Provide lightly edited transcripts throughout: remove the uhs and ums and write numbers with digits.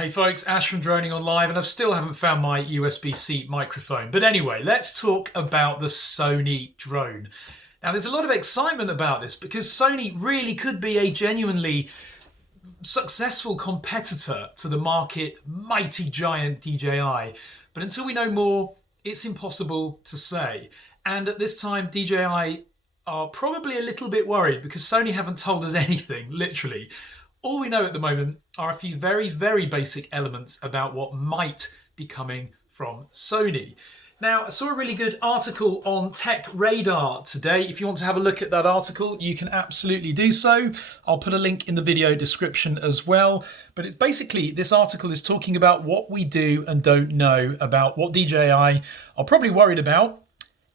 Hey folks, Ash from Droning On Live, and I still haven't found my USB-C microphone. But anyway, let's talk about the Sony drone. Now, there's a lot of excitement about this because Sony really could be a genuinely successful competitor to the market mighty giant DJI. But until we know more, it's impossible to say. And at this time, DJI are probably a little bit worried because Sony haven't told us anything, literally. All we know at the moment are a few very, very basic elements about what might be coming from Sony. Now, I saw a really good article on Tech Radar today. If you want to have a look at that article, you can absolutely do so. I'll put a link in the video description as well. But it's basically, this article is talking about what we do and don't know about what DJI are probably worried about.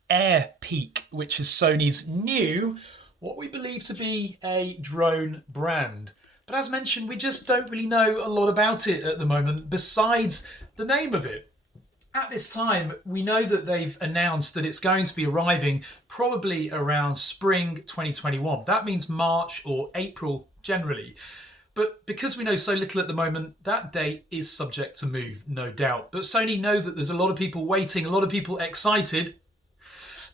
AIRPEAK, which is Sony's new, what we believe to be a drone brand. But as mentioned, we just don't really know a lot about it at the moment, besides the name of it. At this time, we know that they've announced that it's going to be arriving probably around spring 2021. That means March or April generally. But because we know so little at the moment, that date is subject to move, no doubt. But Sony know that there's a lot of people waiting, a lot of people excited.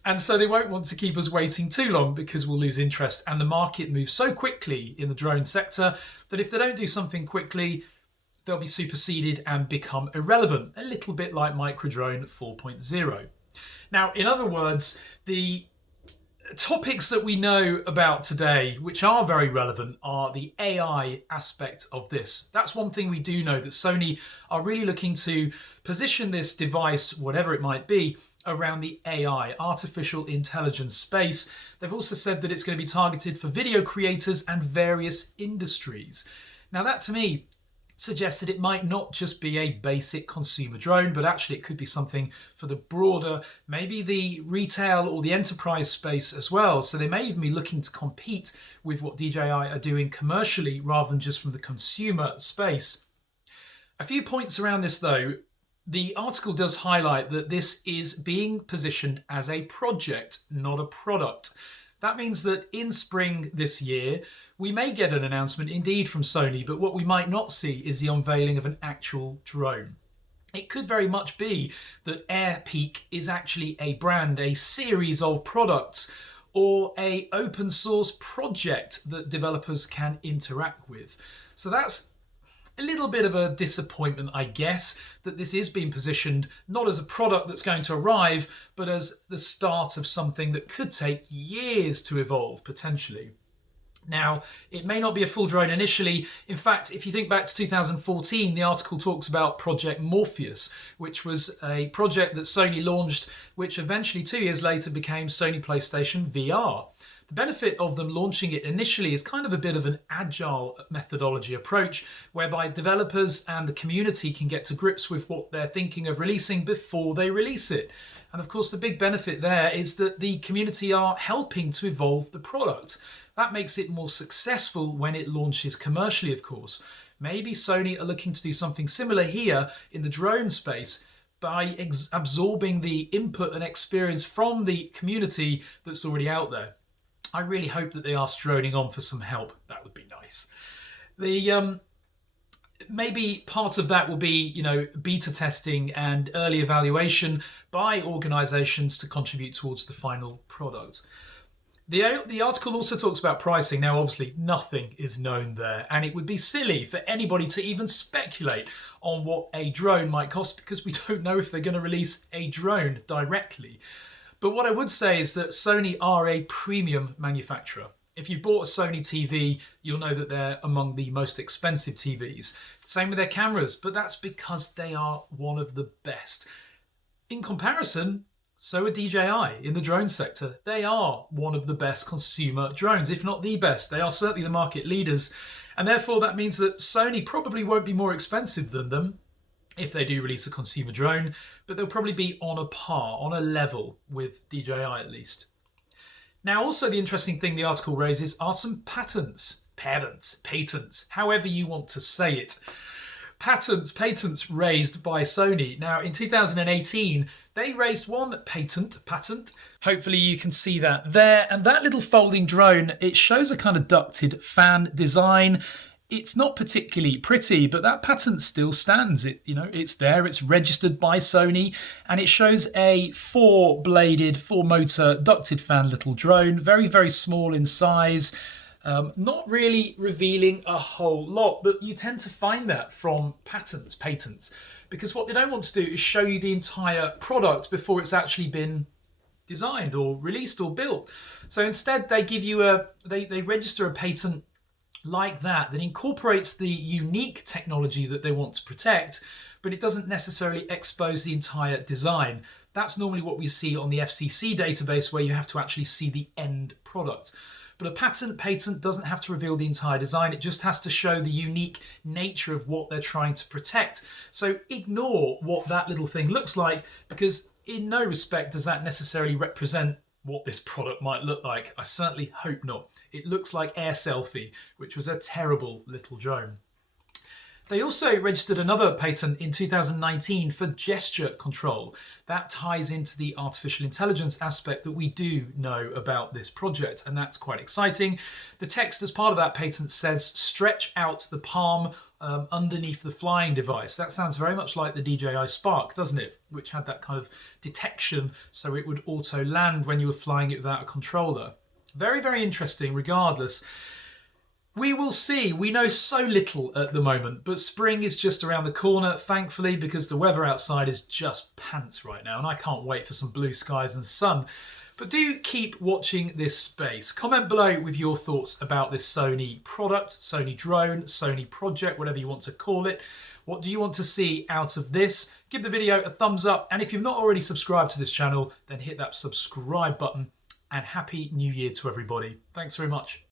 And so they won't want to keep us waiting too long because we'll lose interest. And the market moves so quickly in the drone sector that if they don't do something quickly, they'll be superseded and become irrelevant, a little bit like Microdrone 4.0. Now, in other words, the topics that we know about today, which are very relevant, are the AI aspect of this. That's one thing we do know, that Sony are really looking to position this device, whatever it might be, around the AI, artificial intelligence space. They've also said that it's going to be targeted for video creators and various industries. Now, that to me suggests that it might not just be a basic consumer drone, but actually it could be something for the broader, maybe the retail or the enterprise space as well. So they may even be looking to compete with what DJI are doing commercially rather than just from the consumer space. A few points around this though. The article does highlight that this is being positioned as a project, not a product. That means that in spring this year, we may get an announcement indeed from Sony, but what we might not see is the unveiling of an actual drone. It could very much be that AIRPEAK is actually a brand, a series of products, or an open source project that developers can interact with. So that's a little bit of a disappointment, I guess, that this is being positioned not as a product that's going to arrive, but as the start of something that could take years to evolve, potentially. Now, it may not be a full drone initially. In fact, if you think back to 2014, the article talks about Project Morpheus, which was a project that Sony launched, which eventually 2 years later became Sony PlayStation VR. The benefit of them launching it initially is kind of a bit of an agile methodology approach, whereby developers and the community can get to grips with what they're thinking of releasing before they release it. And of course, the big benefit there is that the community are helping to evolve the product. That makes it more successful when it launches commercially, of course. Maybe Sony are looking to do something similar here in the drone space by absorbing the input and experience from the community that's already out there. I really hope that they ask Droning On for some help. That would be nice. Maybe part of that will be, beta testing and early evaluation by organisations to contribute towards the final product. The article also talks about pricing. Now, obviously, nothing is known there, and it would be silly for anybody to even speculate on what a drone might cost because we don't know if they're going to release a drone directly. But what I would say is that Sony are a premium manufacturer. If you've bought a Sony TV, you'll know that they're among the most expensive TVs. Same with their cameras, but that's because they are one of the best. In comparison, so are DJI in the drone sector. They are one of the best consumer drones, if not the best. They are certainly the market leaders. And therefore, that means that Sony probably won't be more expensive than them if they do release a consumer drone, but they'll probably be on a par, on a level with DJI at least. Now, also the interesting thing the article raises are some patents, however you want to say it. Patents raised by Sony. Now, in 2018, they raised one patent. Hopefully you can see that there. And that little folding drone, it shows a kind of ducted fan design. It's not particularly pretty, but that patent still stands. It's there, it's registered by Sony, and it shows a four-bladed, four-motor, ducted fan little drone, very, very small in size, not really revealing a whole lot, but you tend to find that from patents, because what they don't want to do is show you the entire product before it's actually been designed or released or built. So instead, they give you they register a patent like that incorporates the unique technology that they want to protect, but it doesn't necessarily expose the entire design. That's normally what we see on the FCC database, where you have to actually see the end product. But a patent doesn't have to reveal the entire design. It just has to show the unique nature of what they're trying to protect. So ignore what that little thing looks like, because in no respect does that necessarily represent what this product might look like. I certainly hope not. It looks like Air Selfie, which was a terrible little drone. They also registered another patent in 2019 for gesture control. That ties into the artificial intelligence aspect that we do know about this project, and that's quite exciting. The text as part of that patent says, "Stretch out the palm underneath the flying device." That sounds very much like the DJI Spark, doesn't it? Which had that kind of detection, so it would auto land when you were flying it without a controller. Very, very interesting regardless. We will see. We know so little at the moment, but spring is just around the corner, thankfully, because the weather outside is just pants right now, and I can't wait for some blue skies and sun. But do keep watching this space. Comment below with your thoughts about this Sony product, Sony drone, Sony project, whatever you want to call it. What do you want to see out of this? Give the video a thumbs up, and if you've not already subscribed to this channel, then hit that subscribe button, and Happy New Year to everybody. Thanks very much.